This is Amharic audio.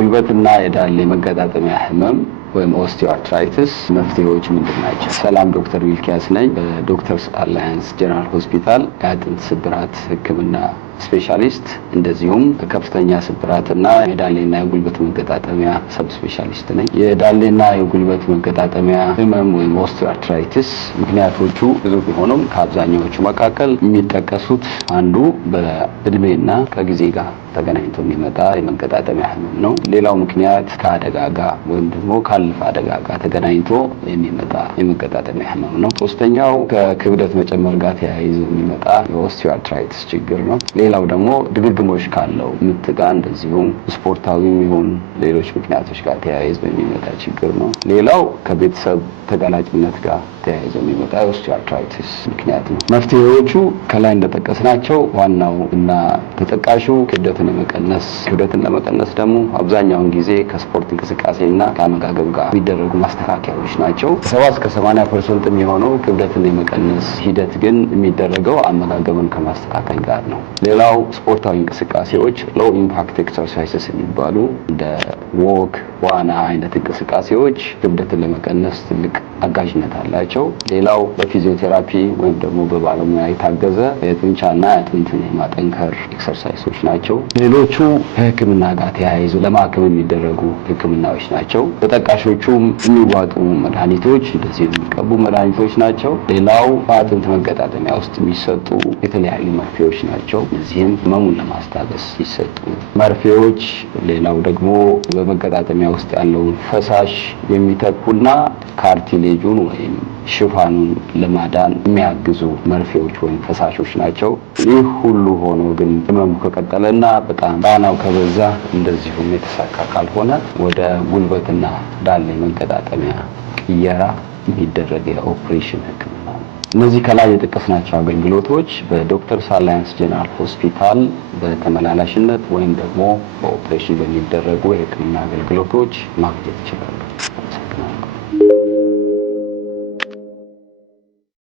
የጉልበትና የዳሌ መገጣጠሚያ ህመም ወይም ኦስቲዮአርትራይቲስ መፍትሄዎች ምንድናቸው? ሰላም፣ ዶክተር ሚልኪያስ ነኝ። በዶክተርስ አላያንስ ጀነራል ሆስፒታል የአጥንት ስብራት ህክምና ስፔሻሊስት እንደዚሁም ከፍተኛ ስብራትና የዳሌና የጉልበት መገጣጠሚያ ሰብ ስፔሻሊስት ነኝ። የዳሌና የጉልበት መገጣጠሚያ ህመም ወይም ኦስቲዮአርትራይቲስ ምክንያቶቹ ብዙ ቢሆኑም ከአብዛኛዎቹ መካከል የሚጠቀሱት አንዱ በእድሜና ከጊዜ ጋር ተገናኝቶ የሚመጣ የመገጣጠሚያ ህመም ነው። ሌላው ምክንያት ከአደጋ ጋር ወይም ደግሞ ካለፈ አደጋ ጋር ተገናኝቶ የሚመጣ የመገጣጠሚያ ህመም ነው። ሶስተኛው ከክብደት መጨመር ጋር ተያይዞ የሚመጣ የኦስቲዮአርትራይቲስ ችግር ነው። ሌላው ደግሞ ድግግሞሽ ካለው ምት ጋር እንደዚሁም ስፖርታዊ የሚሆን ሌሎች ምክንያቶች ጋር ተያይዞ የሚመጣ ችግር ነው። ሌላው ከቤተሰብ ተጋላጭነት ጋር ተያይዞ የሚመጣ የኦስቲዮአርትራይቲስ ምክንያት ነው። መፍትሄዎቹ ከላይ እንደጠቀስናቸው ዋናው እና ተጠቃሹ ክብደትን ለመቀነስ ደግሞ አብዛኛውን ጊዜ ከስፖርት እንቅስቃሴና ከአመጋገብ ጋር የሚደረጉ ማስተካከያዎች ናቸው። 70-80% የሚሆነው ክብደትን የመቀነስ ሂደት ግን የሚደረገው አመጋገብን ከማስተካከል ጋር ነው። ሌላው ስፖርታዊ እንቅስቃሴዎች ሎው ኢምፓክት ኤክሰርሳይዝስ የሚባሉ እንደ ዎክ፣ ዋና አይነት እንቅስቃሴዎች ክብደትን ለመቀነስ ትልቅ አጋዥነት አላቸው። ሌላው በፊዚዮቴራፒ ወይም ደግሞ በባለሙያ የታገዘ የጡንቻና የአጥንትን የማጠንከር ኤክሰርሳይሶች ናቸው። ሌሎቹ ከህክምና ጋር ተያይዞ ለማከም የሚደረጉ ህክምናዎች ናቸው። ተጠቃሾቹም የሚዋጡ መድኃኒቶች፣ እንደዚህ የሚቀቡ መድኃኒቶች ናቸው። ሌላው በአጥንት መገጣጠሚያ ውስጥ የሚሰጡ የተለያዩ መርፌዎች ናቸው። እነዚህም ህመሙን ለማስታገስ ሲሰጡ መርፌዎች። ሌላው ደግሞ በመገጣጠሚያ ውስጥ ያለውን ፈሳሽ የሚተኩና ካርቲሌጁን ወይም ሽፋኑን ለማዳን የሚያግዙ መርፌዎች ወይም ፈሳሾች ናቸው። ይህ ሁሉ ሆኖ ግን ህመሙ ከቀጠለና በጣም ጫናው ከበዛ እንደዚሁም የተሳካ ካልሆነ ወደ ጉልበትና ዳሌ መገጣጠሚያ ቅየራ የሚደረግ የኦፕሬሽን ህክምና ነው። እነዚህ ከላይ የጠቀስናቸው አገልግሎቶች በዶክተርስ አላያንስ ጀነራል ሆስፒታል በተመላላሽነት ወይም ደግሞ በኦፕሬሽን በሚደረጉ የህክምና አገልግሎቶች ማግኘት ይችላሉ።